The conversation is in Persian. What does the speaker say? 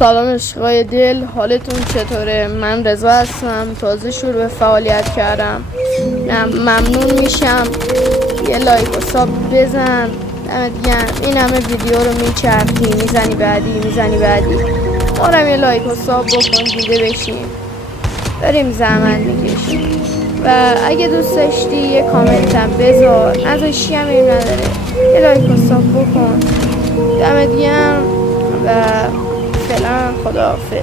سلام عشقای دل، حالتون چطوره؟ من رضا هستم، تازه شروع به فعالیت کردم. ممنون میشم یه لایک و ساب بزن. دمت گرم. این همه ویدیو رو میچرخی، میزنی بعدی مارم یه لایک و ساب بکن دیده بشیم، داریم زحمت میکشیم. و اگه دوست داشتی یه کامنت هم بذار، نذاشتی هم این نداره، یه لایک و ساب بکن. دمت گرم و فعلا خداحافظ.